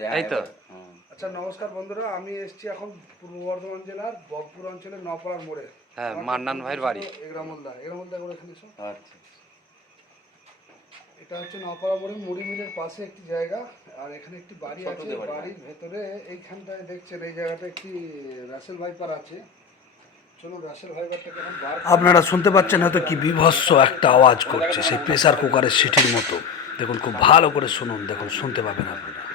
যায় এই তো? আচ্ছা নমস্কার বন্ধুরা আমি এসেছি এখন পূর্ব বর্ধমান জেলার বকপুর অঞ্চলের নপাড়ার মোড়ে। হ্যাঁ, মান্নান ভাইয়ের বাড়ি। এগরামুলদা এগরামুলদা করে এখানে আচ্ছা। এটা হচ্ছে নপাড়া মোড়ে মুড়ি মিলের পাশে একটি জায়গা আর এখানে একটি বাড়ি আছে। বাড়ির ভেতরে এইখানটায় দেখছেন এই জায়গাটা একটি রাসেল ভাইপার আছে। চলুন রাসেল ভাইপারটাকে এখন আপনারা শুনতে পাচ্ছেন হয়তো কি বিভৎস একটা আওয়াজ করছে সেই প্রেসার কুকারের সিটির মতো। দেখুন খুব ভালো করে শুনুন দেখুন শুনতে পাবেন আপনারা।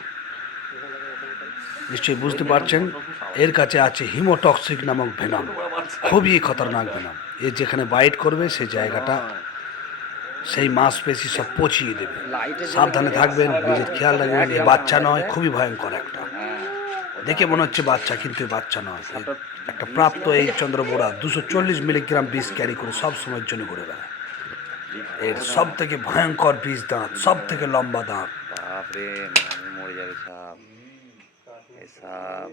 নিশ্চয়ই বুঝতে পারছেন, এর কাছে আছে হিমোটক্সিক নামক ভেনাম। খুবই খতরনাক ভেনাম। এ যেখানে বাইট করবে, সেই জায়গাটা, সেই মাংসপেশি সব পচিয়ে দেবে। সাবধানে থাকবেন, নিজের খেয়াল রাখবেন, এ বাচ্চা নয়, খুবই ভয়ঙ্কর একটা। দেখে মনে হচ্ছে বাচ্চা, কিন্তু বাচ্চা নয়। একটা প্রাপ্ত এই চন্দ্র চন্দ্রবোড়া দুশো চল্লিশ মিলিগ্রাম বিষ ক্যারি করে সব সময়ের জন্য ঘুরে বেড়ায়। এর সব থেকে ভয়ঙ্কর বিষ দাঁত সব থেকে লম্বা দাঁত। মরে যাবে এই সাপ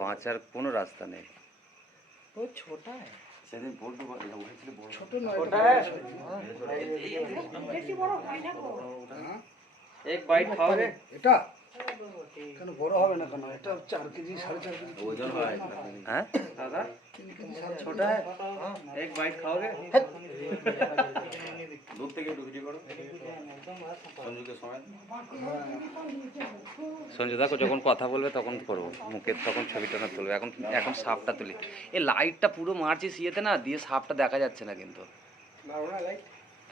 বাঁচার কোনো রাস্তা নেই সেদিন বলতে পারি না, উঠেছিল বড়। ছোট নয় एक बाइट खाओगे এটা কেন বড় হবে না কেন এটা চার কেজি সাড়ে চার কেজি ওজন হয় হ্যাঁ दादा তিন কেজি সাড়ে চার छोटा है एक बाइट खाओगे দূর থেকে একটু ভিডিও করো। সঞ্জুকে সময় সঞ্জয় দেখো যখন কথা বলবে তখন করব। মুখের তখন ছবিটা না তুলবে। এখন এখন সাপটা তুলি। এই লাইটটা পুরো মারছিস ইয়েতে না দিয়ে সাপটা দেখা যাচ্ছে না কিন্তু।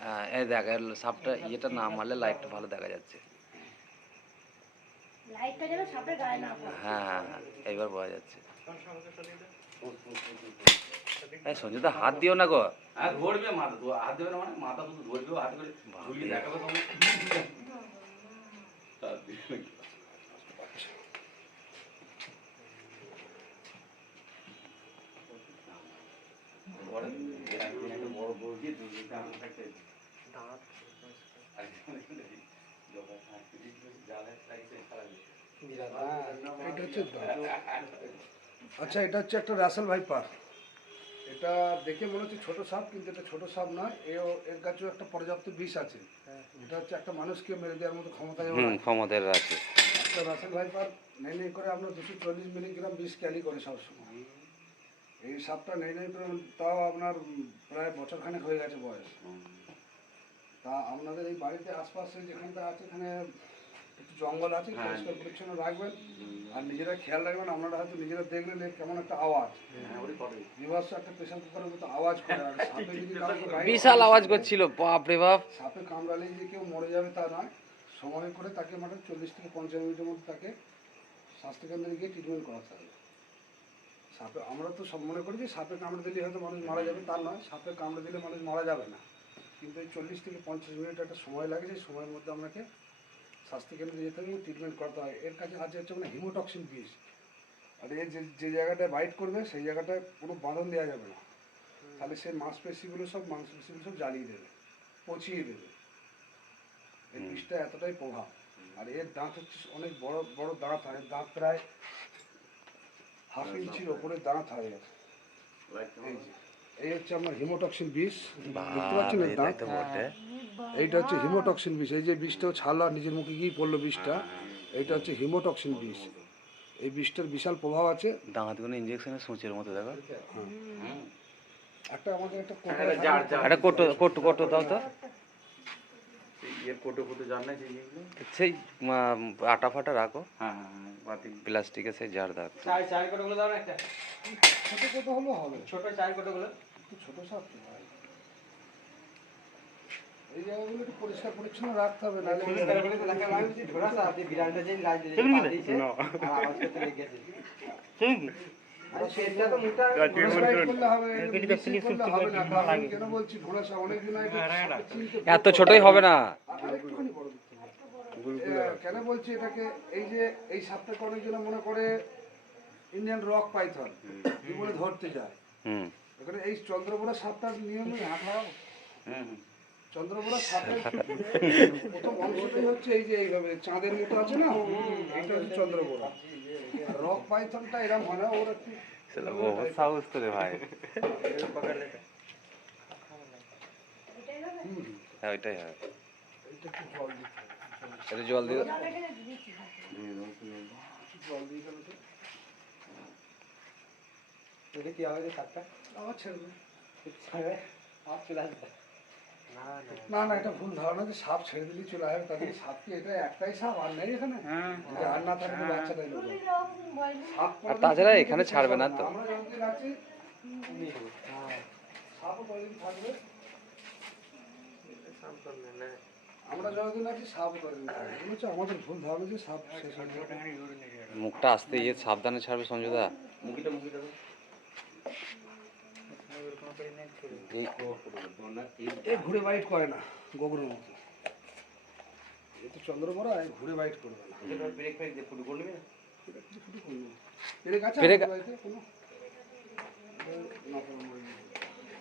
হ্যাঁ এই দেখ সাপটা ইয়েটা না মারলে লাইটটা ভালো দেখা যাচ্ছে। হ্যাঁ হ্যাঁ হ্যাঁ এইবার বোঝা যাচ্ছে। সঞ্জয় দা হাত দিও না গো। আর ধরবে মাথা তো হাত দেবে না মানে? মাথা শুধু ধরবে হাত করে ঝুলিয়ে দেখাবে হচ্ছে আচ্ছা এটা হচ্ছে একটা রাসেল ভাইপার। এটা দেখে মনে হচ্ছে ছোট সাপ কিন্তু এটা ছোট সাপ নয়। এও এর কাছেও একটা পর্যাপ্ত বিষ আছে। এটা হচ্ছে একটা মানুষকে মেরে দেওয়ার মতো ক্ষমতা ক্ষমতার আছে। একটা রাসেল ভাইপার নেই নেই করে আপনার দুশো চল্লিশ মিলিগ্রাম বিষ ক্যারি করে সবসময় এই সাপটা নেই নেই করে তাও আপনার প্রায় বছরখানেক হয়ে গেছে বয়স। তা আপনাদের এই বাড়িতে আশপাশে যেখানটা আছে এখানে একটু জঙ্গল আছে হ্যাঁ। পরিষ্কার পরিচ্ছন্ন রাখবেন। আর নিজেরা খেয়াল রাখবেন আপনারা হয়তো নিজেরা দেখলেন এর কেমন একটা আওয়াজ। হ্যাঁ। বিভৎস একটা প্রেশার কুকারের মতো আওয়াজ করে আর সাপে যদি বিশাল আওয়াজ করছিল বাপ রে বাপ। সাপে কামড়ালে যে কেউ মরে যাবে তা নয়। সময় করে তাকে মানে চল্লিশ থেকে পঞ্চাশ মিনিটের মধ্যে তাকে স্বাস্থ্যকেন্দ্রে গিয়ে ট্রিটমেন্ট করাতে হবে। সাপে আমরা তো সব মনে করি যে সাপে কামড়ে দিলে হয়তো মানুষ মারা যাবে তা নয়। সাপে কামড়ে দিলে মানুষ মারা যাবে না। কিন্তু এই চল্লিশ থেকে পঞ্চাশ মিনিট একটা সময় লাগে সেই সময়ের মধ্যে আপনাকে স্বাস্থ্যকেন্দ্রে যেতে হবে ট্রিটমেন্ট করতে হয়। এর কাছে আছে হচ্ছে মানে হিমোটক্সিন বিষ আর এর যে যে জায়গাটায় বাইট করবে সেই জায়গাটায় কোনো বাঁধন দেওয়া যাবে না। তাহলে সেই মাংসপেশিগুলো সব মাংসপেশিগুলো সব জ্বালিয়ে দেবে পচিয়ে দেবে। এই বিষটা এতটাই প্রভাব। আর এর দাঁত হচ্ছে অনেক বড় বড় দাঁত হয় দাঁত প্রায় হাফ ইঞ্চির ওপরে দাঁত হয় এর। এই যে। এই হচ্ছে আপনার হিমোটক্সিন বিষ। দেখতে পাচ্ছেন এর দাঁত এইটা হচ্ছে হিমোটক্সিন বিষ। এই যে বিষটাও আর নিজের মুখে গিয়ে পড়ল বিষটা এইটা হচ্ছে হিমোটক্সিন বিষ। এই বিষটার বিশাল প্রভাব আছে। দাঁতগুলো ইঞ্জেকশনের সূচের মতো দেখো। একটা আমাদের একটা কোটো কোটো দাও তো। ইয়ে এর কোটো কোটো জার না যেগুলো সেই আটা ফাটা রাখো। হ্যাঁ, হ্যাঁ, হ্যাঁ প্লাস্টিকের সেই জার দাও। চার চার কোটোগুলো দাও একটা? ছোট কোটো হবে। ছোট চার কোটোগুলো ছোট সব এই জায়গাগুলো একটু পরিষ্কার পরিচ্ছন্ন রাখতে হবে না। এত ছোটই হবে না। কেন বলছি এটাকে এই যে এই সাপটাকে অনেকজন মনে করে ইন্ডিয়ান রক পাইথন জীবনে ধরতে যায় হুম। এখানে এই চন্দ্রপুরা সাপটার নিয়মে হাত চন্দ্রকোনা সাপের হচ্ছে এই যে এইভাবে চাঁদের মতো আছে না? এটা হচ্ছে চন্দ্রকোনা রক পাইথনটা এরকম হয় না? ওর সাহস করে ভাই। হ্যাঁ ওইটাই হয়। এটা জল দিয়ে জল দিয়ে এটা কি হবে সাপটা আবার ছেড়ে আর চলে আসবে। না না এটা ভুল ধারণা যে সাপ ছেড়ে দিলেই চলে আসবে তাদের সাপ কি এটা একটাই সাপ আর নেই এখানে? যদি আর না থাকে তো বাচ্চাটাই লোক। সাপ আর তাছাড়া এখানে ছাড়বে না তো। আমরা যতদিন আছি হ্যাঁ সাপও কতদিন থাকবে? সাপ করবে আমরা যতদিন আছি সাপও কতদিন থাকবে। এগুলো আমাদের ভুল ধারণা যে সাপ হয়ে মুখটা আসতে ইয়ে সাবধানে ছাড়বে সঞ্জুদা। মুখিটা মুখিটা। এই ঘুরে বাইট করে না গোবরের মতো। এ তো চন্দ্রপড়া এ ঘুরে বাইট করবে না। ব্রেক ফ্রেক দিয়ে ফুটো করবে না। এ, না।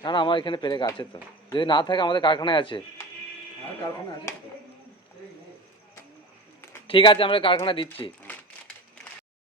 না না আমার এখানে পেরেক আছে তো। যদি না থাকে আমাদের কারখানায় আছে। আর আছে? ঠিক আছে আমরা কারখানা দিচ্ছি।